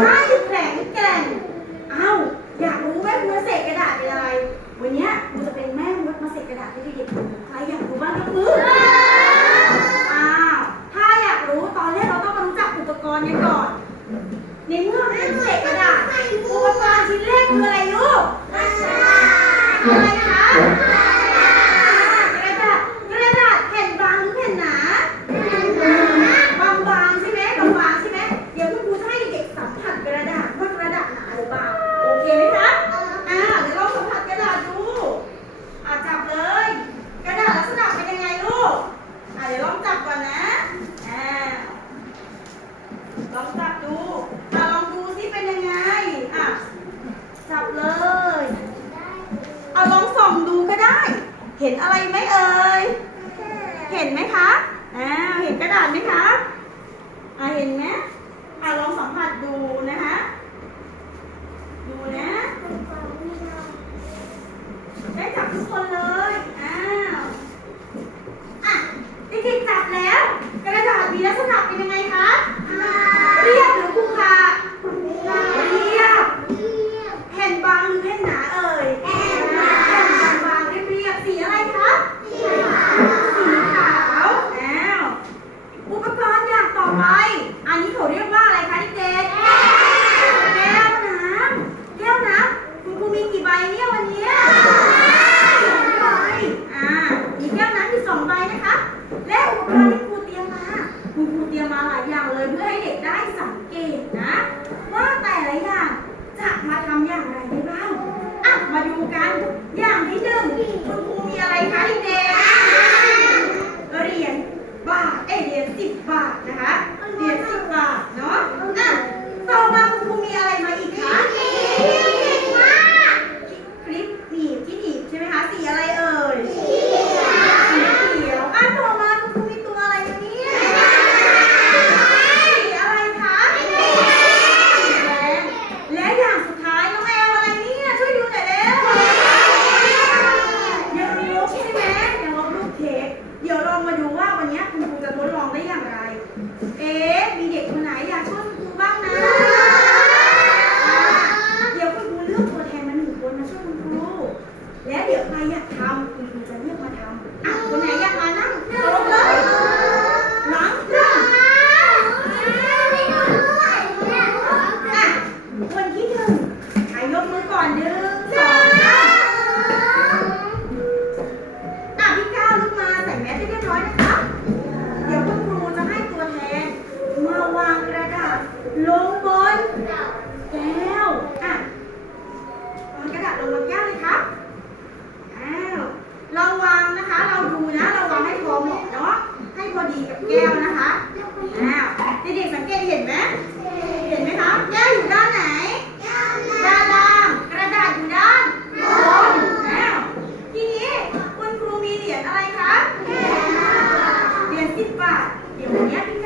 Thank you. เห็นอะไรไหมเอ่ย เห็นไหมคะอ่าเห็นกระดาษไหมคะอ่าเห็นไหมอ่าลองสัมผัสดูนะคะ ดูนะ ได้จับทุกคนเลย อ้าวอะติ๊กจับแล้ว กระดาษมีลักษณะเป็นยังไงคะ แล้วเดี๋ยวใครอยากทำคุณครูจะเรียกมาทำอะคนไหนอยากมา 有年。